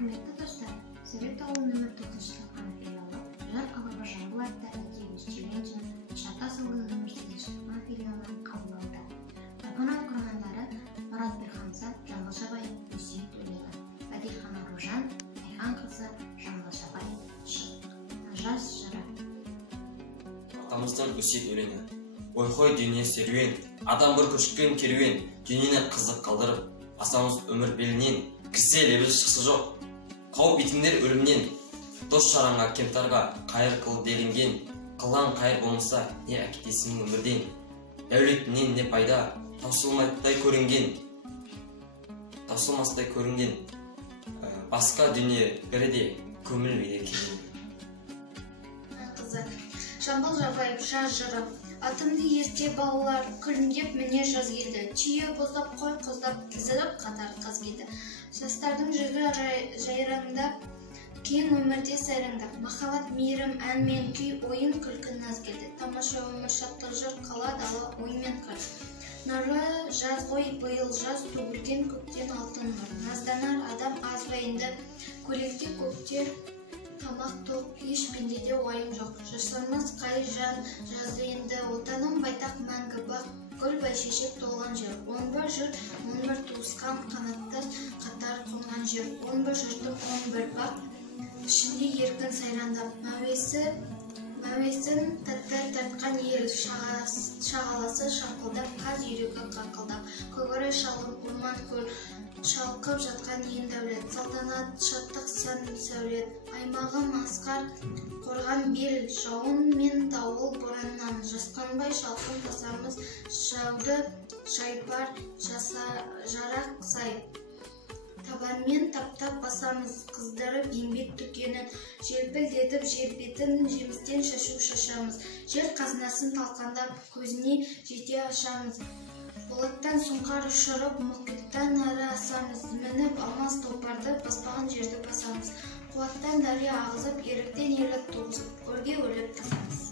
Құрметті достар, Сурет ауылы нөмір 9 кітапхана филиалы Жар Алаба Жамбыл атты әдебиет челленджін Шартас ауылы нөмір 8 кітапхана филиалынан қабыл алды. Байқонақ құрмандары Марат Бірхамса, Жамбыл Шабай, Өсиет Өлегі, Бәділхан Аружан, Айхан қызы, Жамбыл Шабай, Жас жыры. Атамыздың өсиет өлеңі. Ой-хой дүние серуен, адам бір көшкен керуен, дүниені қызық қалдырып, асамыз өмір белінен, кісі лебіз шықсы жоқ. Қауіп итіндер өлімнен, дос шараңға кемтарға қайыр қыл делінген, қылған қайыр болмаса не әкетесің өмірден. Дәулетінен не пайда, таусылмастай көрінген, басқа дүние бірі де көңіл бейде келген. Жамбыл Шабай, жаз жыры. Атымды ерте балалар, күлімдеп міне жаз келді. Түйе боздап, қой қоздап, тізіліп қатар қаз келді. Жастардың жүзі жайраңдап, кең өмірде сайраңдап, махаббат, мейірім, ән мен күй, ойын күлкі наз келді. Тамаша өмір, шаттық жыр, қала дала, ой мен қыр. Нұрлы жаз ғой, биыл жаз, төгілген көктен алтын нұр. Назданар адам аз байынды, көлекте көктер тамақ тоқ, еш пендеде уайым жоқ. Жасырмас қай жан жазды енді, отаным байтақ мәңгі бақ, гүл бәйшешек толған жер. 11 жұрт, 11 туысқан, қанатты қатар қонған жер. 11 жұртым 11 бақ, ішінде еркін сайрандап, мәуесін тәттір тартқан ел, шағаласы шаңқылдап, қаз үйрегі қақылдап, көгірі шалым, орман көл, шалқып жатқан ең дәулет, салтанат, шаттық, сән, сәулет, аймағым асқар, қорған бел, жауын мен дауыл бораннан, жасқанбай шалқын тасамыз, жауды жайпар, жарақ сай. Табанмен таптап басамыз, қыздырып еңбек түкенін, желпілдетіп жер бетін жемістен шашамыз, жер қазынасын талқандап, көзіне жете ашамыз. Болаттан сұңқар ұшырып, мұхиттан әрі асамыз, мініп алмас толпарды баспаған жерді басамыз. Қуаттан дария ағызып, еріктен ерлік туғызып, өрге өліп тасамыз.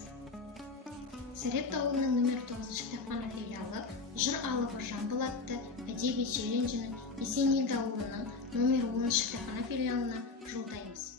Сурет ауылының нөмір 9 кітапхана филиалы Жыр Алаба Жамбыл атты әдебиет челленджінің Есенейді ауылының нөмір 10 кітапхана филиалына жолдаймыз.